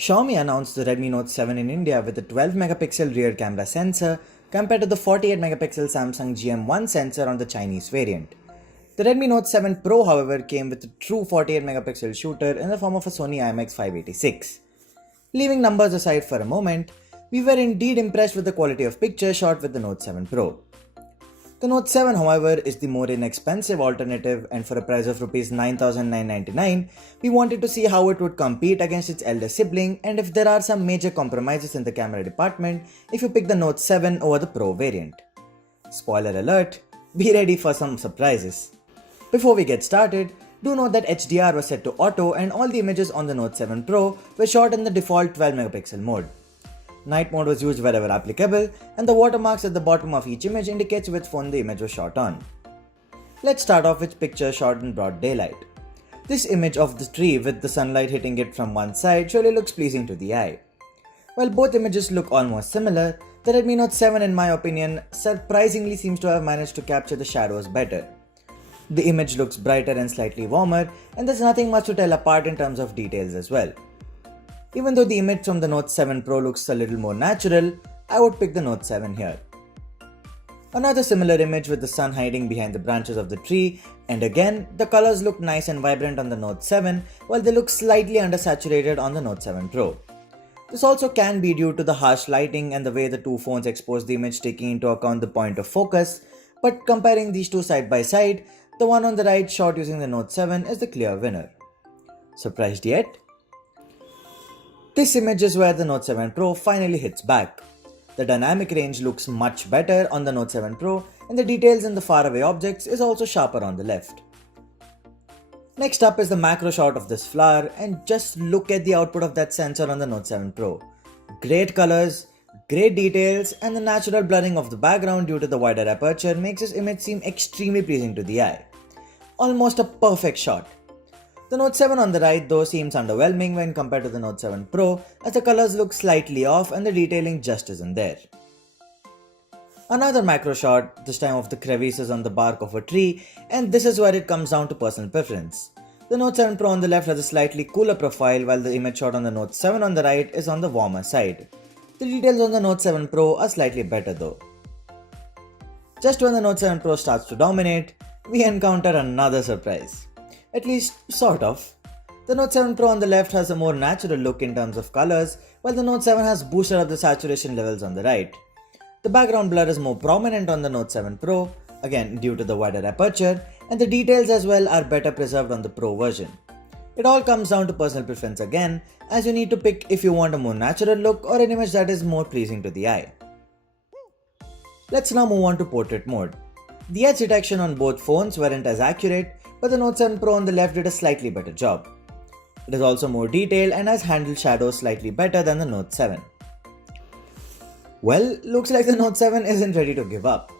Xiaomi announced the Redmi Note 7 in India with a 12 megapixel rear camera sensor compared to the 48 megapixel Samsung GM1 sensor on the Chinese variant. The Redmi Note 7 Pro, however, came with a true 48 megapixel shooter in the form of a Sony IMX586. Leaving numbers aside for a moment, we were indeed impressed with the quality of picture shot with the Note 7 Pro. The Note 7, however, is the more inexpensive alternative, and for a price of Rs 9,999, we wanted to see how it would compete against its elder sibling and if there are some major compromises in the camera department if you pick the Note 7 over the Pro variant. Spoiler alert, be ready for some surprises. Before we get started, do note that HDR was set to auto and all the images on the Note 7 Pro were shot in the default 12 megapixel mode. Night mode was used wherever applicable, and the watermarks at the bottom of each image indicates which phone the image was shot on. Let's start off with picture shot in broad daylight. This image of the tree with the sunlight hitting it from one side surely looks pleasing to the eye. While both images look almost similar, the Redmi Note 7 in my opinion surprisingly seems to have managed to capture the shadows better. The image looks brighter and slightly warmer, and there's nothing much to tell apart in terms of details as well. Even though the image from the Note 7 Pro looks a little more natural, I would pick the Note 7 here. Another similar image with the sun hiding behind the branches of the tree, and again, the colors look nice and vibrant on the Note 7 while they look slightly undersaturated on the Note 7 Pro. This also can be due to the harsh lighting and the way the two phones expose the image taking into account the point of focus, but comparing these two side by side, the one on the right shot using the Note 7 is the clear winner. Surprised yet? This image is where the Note 7 Pro finally hits back. The dynamic range looks much better on the Note 7 Pro, and the details in the faraway objects is also sharper on the left. Next up is the macro shot of this flower, and just look at the output of that sensor on the Note 7 Pro. Great colors, great details, and the natural blurring of the background due to the wider aperture makes this image seem extremely pleasing to the eye. Almost a perfect shot. The Note 7 on the right though seems underwhelming when compared to the Note 7 Pro, as the colors look slightly off and the detailing just isn't there. Another macro shot, this time of the crevices on the bark of a tree, and this is where it comes down to personal preference. The Note 7 Pro on the left has a slightly cooler profile while the image shot on the Note 7 on the right is on the warmer side. The details on the Note 7 Pro are slightly better though. Just when the Note 7 Pro starts to dominate, we encounter another surprise. At least, sort of. The Note 7 Pro on the left has a more natural look in terms of colors, while the Note 7 has boosted up the saturation levels on the right. The background blur is more prominent on the Note 7 Pro, again due to the wider aperture, and the details as well are better preserved on the Pro version. It all comes down to personal preference again, as you need to pick if you want a more natural look or an image that is more pleasing to the eye. Let's now move on to portrait mode. The edge detection on both phones weren't as accurate, but the Note 7 Pro on the left did a slightly better job. It is also more detailed and has handled shadows slightly better than the Note 7. Well, looks like the Note 7 isn't ready to give up.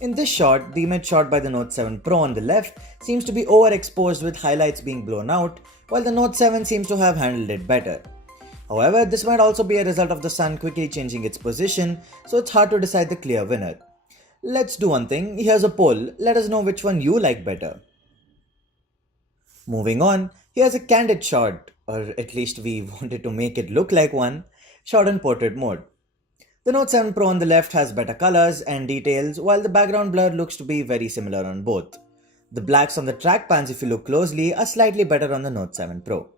In this shot, the image shot by the Note 7 Pro on the left seems to be overexposed with highlights being blown out, while the Note 7 seems to have handled it better. However, this might also be a result of the sun quickly changing its position, so it's hard to decide the clear winner. Let's do one thing, here's a poll, let us know which one you like better. Moving on, here's a candid shot, or at least we wanted to make it look like one, shot in portrait mode. The Note 7 Pro on the left has better colors and details, while the background blur looks to be very similar on both. The blacks on the track pans, if you look closely, are slightly better on the Note 7 Pro.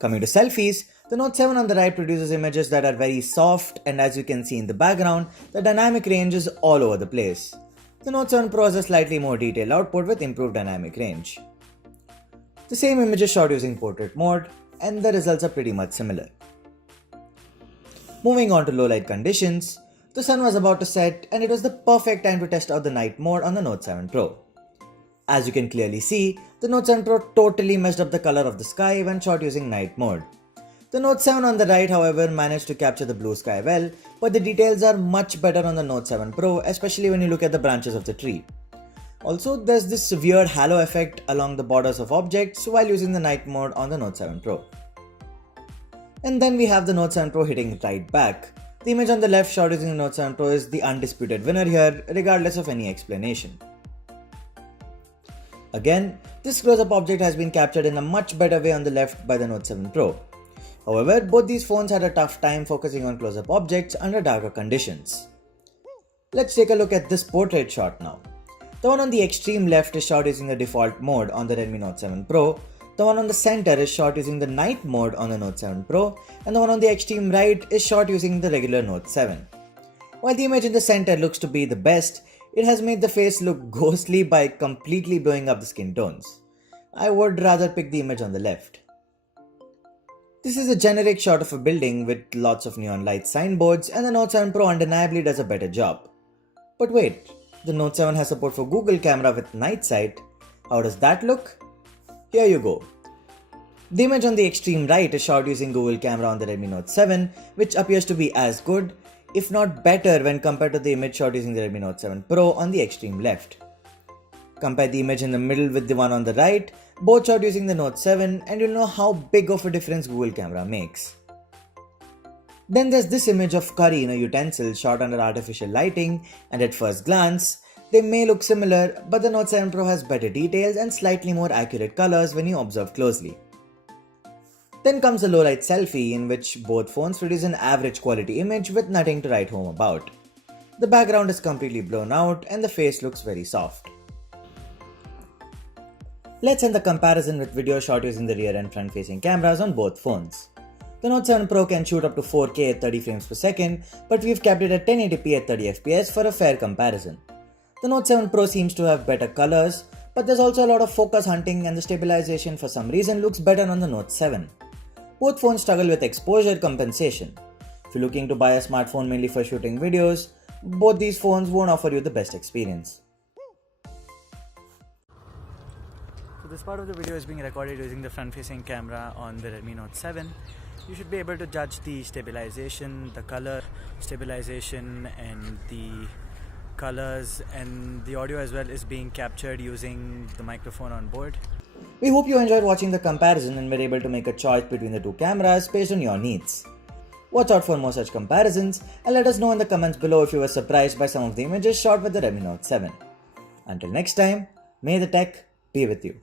Coming to selfies, the Note 7 on the right produces images that are very soft, and as you can see in the background, the dynamic range is all over the place. The Note 7 Pro has a slightly more detailed output with improved dynamic range. The same image is shot using portrait mode, and the results are pretty much similar. Moving on to low light conditions, the sun was about to set and it was the perfect time to test out the night mode on the Note 7 Pro. As you can clearly see, the Note 7 Pro totally messed up the color of the sky when shot using night mode. The Note 7 on the right, however, managed to capture the blue sky well, but the details are much better on the Note 7 Pro, especially when you look at the branches of the tree. Also, there's this weird halo effect along the borders of objects while using the night mode on the Note 7 Pro. And then we have the Note 7 Pro hitting right back. The image on the left shot using the Note 7 Pro is the undisputed winner here, regardless of any explanation. Again, this close-up object has been captured in a much better way on the left by the Note 7 Pro. However, both these phones had a tough time focusing on close-up objects under darker conditions. Let's take a look at this portrait shot now. The one on the extreme left is shot using the default mode on the Redmi Note 7 Pro, the one on the center is shot using the night mode on the Note 7 Pro, and the one on the extreme right is shot using the regular Note 7. While the image in the center looks to be the best, it has made the face look ghostly by completely blowing up the skin tones. I would rather pick the image on the left. This is a generic shot of a building with lots of neon light signboards, and the Note 7 Pro undeniably does a better job. But wait, the Note 7 has support for Google camera with night sight. How does that look? Here you go. The image on the extreme right is shot using Google camera on the Redmi Note 7, which appears to be as good, if not better when compared to the image shot using the Redmi Note 7 Pro on the extreme left. Compare the image in the middle with the one on the right, both shot using the Note 7, and you'll know how big of a difference Google camera makes. Then there's this image of curry in a utensil shot under artificial lighting, and at first glance, they may look similar, but the Note 7 Pro has better details and slightly more accurate colors when you observe closely. Then comes the low-light selfie, in which both phones produce an average quality image with nothing to write home about. The background is completely blown out and the face looks very soft. Let's end the comparison with video shot using the rear and front facing cameras on both phones. The Note 7 Pro can shoot up to 4K at 30 frames per second, but we've kept it at 1080p at 30 FPS for a fair comparison. The Note 7 Pro seems to have better colors, but there's also a lot of focus hunting and the stabilization for some reason looks better on the Note 7. Both phones struggle with exposure compensation. If you're looking to buy a smartphone mainly for shooting videos, both these phones won't offer you the best experience. So this part of the video is being recorded using the front-facing camera on the Redmi Note 7. You should be able to judge the stabilization, the color stabilization, and the colors, and the audio as well is being captured using the microphone on board. We hope you enjoyed watching the comparison and were able to make a choice between the two cameras based on your needs. Watch out for more such comparisons and let us know in the comments below if you were surprised by some of the images shot with the Redmi Note 7. Until next time, may the tech be with you.